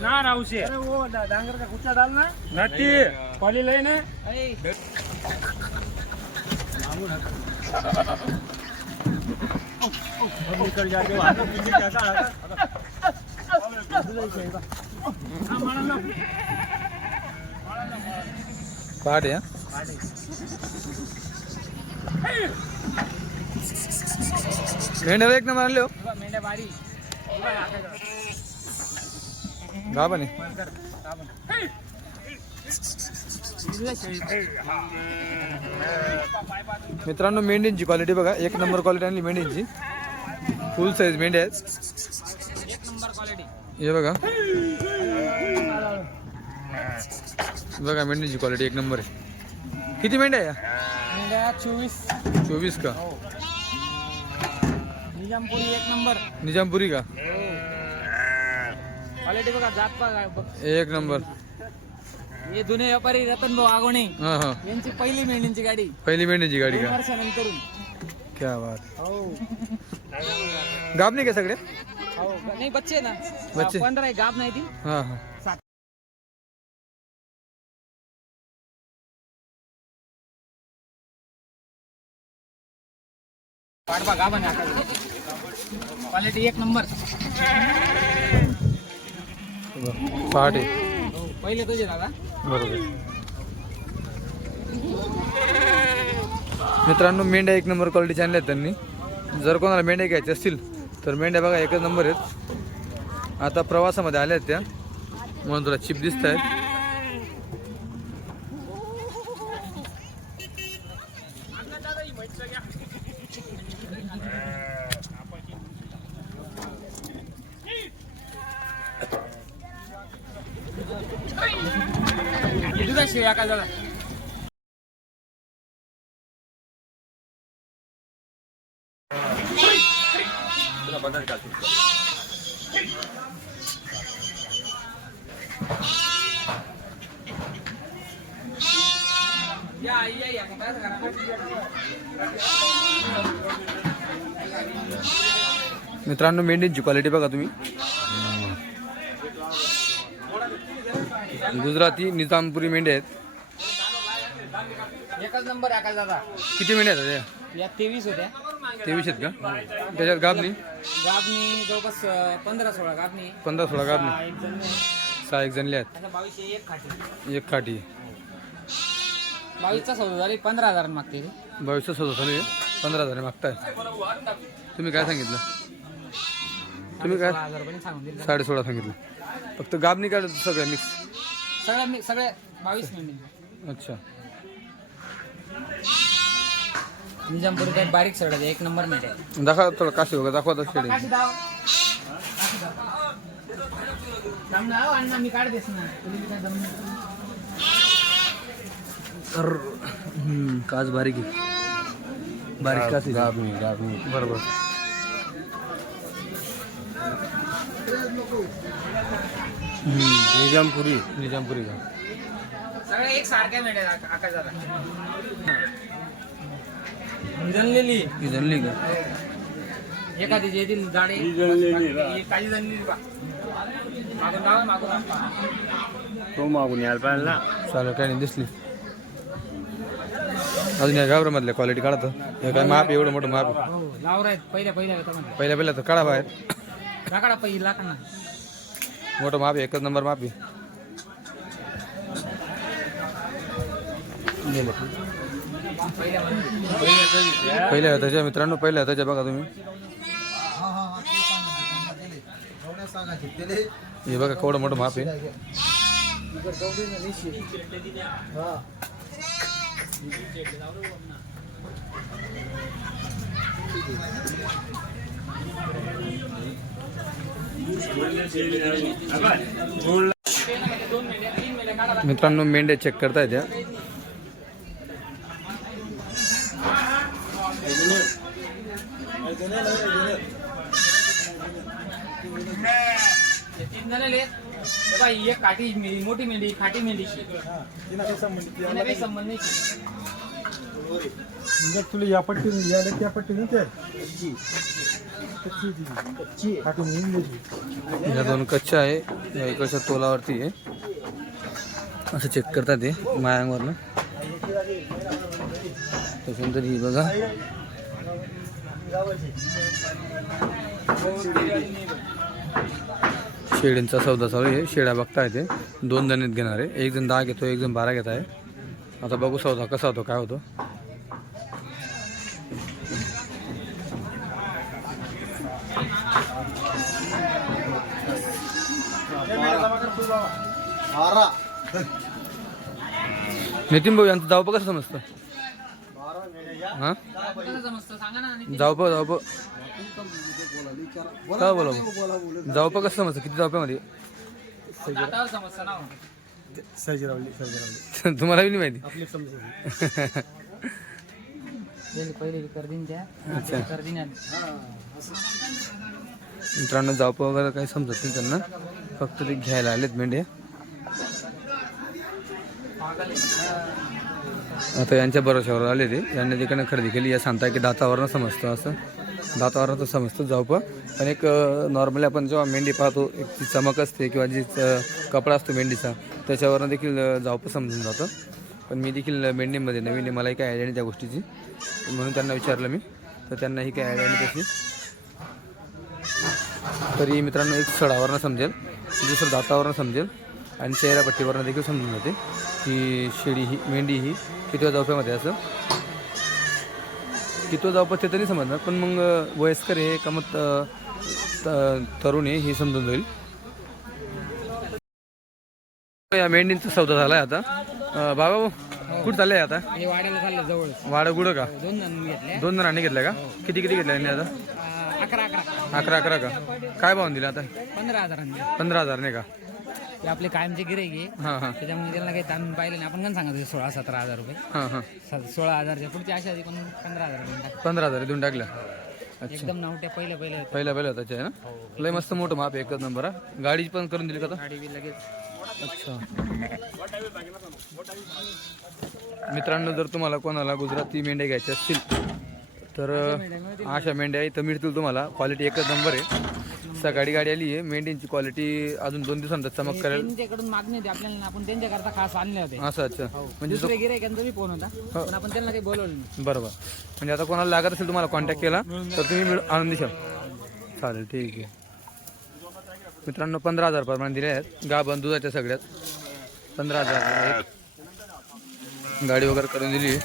ના આવશે નથી પલી લઈને નીકળ જાય मेंढ्याला एक नंबर आणले हो मेंढ्या बारी गाभा नाही मित्रांनो मेंढींची क्वालिटी बघा एक नंबर क्वालिटी आणली मेंढींची फुल साईज मेंढ्या आहेत एक नंबर क्वालिटी हे बघा बघा मेंढींची क्वालिटी एक नंबर आहे. किती मेंढ्या या? मेंढ्या चोवीस. चोवीस का? निजामपुरी एक नंबर निजामपुरी का? क्वालिटी बघा जात बघा बघ. एक नंबर हे जुने व्यापारी रतन भाऊ आगोणे. हां हां. यांची पहिली मेंढींची गाडी. पहिली मेंढीची गाडी दोन का क्या बात. हो. गाब नाही का सगळे? हो. नाही बच्चे ना. बच्चे? पंधरा आहे गाब नाही ती. हां हां. पाठवा गाभा क्वालिटी एक नंबर. पहाटे. पहिले तुझे दादा. बरोबर. मित्रांनो मेंढ्या एक नंबर क्वालिटीच्या आणल्या आहेत त्यांनी. जर कोणाला मेंढ्या घ्यायच्या असतील तर मेंढ्या बघा एकच नंबर आहेत. आता प्रवासामध्ये आल्या आहेत त्या. म्हणून तुला चिप दिसत आहेत. दुधा शिव्या का दादा या या या काय मित्रांनो मेंढींची क्वालिटी बघा तुम्ही. गुजराती निजामपुरी मेंढ्या आहेत. एकच नंबर दादा? किती मेंढ्या आहेत? या तेवीस होत्या. तेवीस आहेत का? त्याच्यात गाबनी? गाबनी जवळपास पंधरा सोळा गाबनी. पंधरा सोळा जण सहा एक जणले. आहेत. एक खाटी. एक खाटी. बावीसचा सौदा झाली पंधरा हजार मागते ते. भविष्य स्वतः चालू पंधरा हजार मागताय. तुम्ही काय सांगितलं? तुम्ही काय? सोळा हजार रुपये सांगून दिले. साडे सोळा सांगितलं. फक्त गाबनी काढ सगळं मिक्स सगळ्या मी सगळे बावीस मिनिट. अच्छा. निजामपूर काही बारीक सगळं आहे, एक नंबर मिळते दाखवा थोडं काशी वगैरे दाखवा तर शेडे. अण्णा मी ना तुला काय जमलं काच बारीक आहे. बारीक काच गाबनी गाबनी बरोबर. निजामपुरी. निजामपुरी का? सगळे एक सारख्या मिळते आकाश दादा जनलेली ही जनली का एखादी जे येतील गाडी काही मागून जाऊ मागून जाऊ. तो मागून यायला पाहिजे ना. चालेल काय नाही दिसली. अजून या गावरामधल्या क्वालिटी काढत हे काय माप आहे, एवढं मोठं माप आहे. हो पहिल्या पहिल्या तर काढा बाहेर. लाकडा पहिला लाकडा मोठं माप आहे एकच नंबर माप आहे. पहिल्या त्याच्या मित्रांनो पहिल्या त्याच्या बघा तुम्ही. हे बघा केवढं मोठं माप आहे. मित्रांनो मेंढ्या चेक करता येत्या तीन जण एक काठी मोठी मेंढी खाटी तिला काही संबंध नाही म्हणजे तुला या पट्टीने यायला त्या पट्टीने ते. या दोन कच्च्या आहे. या इकडच्या तोलावरती आहे. असं चेक करतात ते मायांवरनं. त्याच्यानंतर ही बघा. शेळींचा सौदा चालू आहे. शेळ्या बघता येते दोन जण घेणार आहे. एक जण दहा घेतो एक जण बारा घेत आहे आता बघू सौदा कसा होतो काय होतो. नितीन भाऊ यांचं जावं कसं समजतं? हां? कसं समजतं? सांगा ना आणि जावप जावप. काय बोला जावप कसं समजतं? किती समजतं ना हो. सर्जीरावली सर्जीरावली तुम्हाला बी नाही माहिती. मित्रांनो जावप वगैरे काही समजत नाही त्यांना. फक्त ते घ्यायला आलेत मेंढे. आता यांच्या भरोश्यावर आले ते. यांनी तिकडनं खरेदी केली. या सांगताय की दातावरनं समजतं असं. दातावरनं तर समजतं जाऊ पण. एक नॉर्मली आपण जेव्हा मेंढी पाहतो एक ती चमक असते किंवा जी कपडा असतो मेंढीचा त्याच्यावरनं देखील जावपं समजून जातं. पण मी देखील मेंढीमध्ये नवीन आहे. मलाही काय आयडिया नाही त्या गोष्टीची. म्हणून त्यांना विचारलं मी. तर त्यांनाही काय आयडिया नाही तशी. तरी मित्रांनो एक सडावरनं समजेल. दुसरं दातावरनं समजेल. आणि चेहऱ्यापट्टीवरनं देखील समजून जाते. की शेळी ही मेंढी ही कितव्या जावप्यामध्ये असं? कितवं जावपं ते तरी समजणार पण मग वयस्कर आहे का मग त- त- तरुण आहे हे समजून जाईल. या मेंढींचा सौदा झाला आहे आता बाबा कुठं चाललंय आता? हे वाडं गुडं का? दोन जणांनी घेतलं. का? किती किती घेतलं यांनी आता? अकरा अकरा. का? काय भाव दिला आता? पंधरा हजारांनी. पंधरा हजार नाही का? ते आपले कायमचे गिराईक आहे. हां हां. त्याच्यामुळे त्याला काही ताण पाहिलं नाही. आपण पण सांगतो सोळा सतरा हजार रुपये. हां हां. स- सोळा हजारच्या पुढची आशा होती पण पंधरा हजार रुपये टाक. पंधरा हजार देऊन टाकल्या. अच्छा. एकदम नावट्या पहिलं पहिलं पहिला पहिला त्याचे आहे ना? लय मस्त मोठं माप आहे एकच नंबर हा. गाडी पण करून दिली का आता? गाडी बी लगेच. अच्छा. मित्रांनो जर तुम्हाला कोणाला गुजराती मेंढ्या घ्यायच्या असतील तर अशा मेंढ्या इथं मिळतील तुम्हाला. क्वालिटी एकच नंबर आहे. सकाळी गाडी आली आहे. मेंढींची क्वालिटी अजून दोन दिवसांत चमक करेल. त्यांच्याकडून मागणी होती. आपल्याला आपण त्यांच्याकरता खास आणले होते. असं अच्छा. म्हणजे दुसरे गिरायकांचा बी फोन होता. हो. पण आपण त्यांना काही बोलवलं नाही. बरोबर. म्हणजे आता कोणाला लागत असेल तुम्हाला कॉन्टॅक्ट केला तर तुम्ही मिळू आणून देशाल. चालेल ठीक आहे. मित्रांनो पंधरा हजार प्रमाणे दिले आहेत. गाभण दुधाच्या सगळ्यात. पंधरा हजार. गाडी वगैरे करून दिली.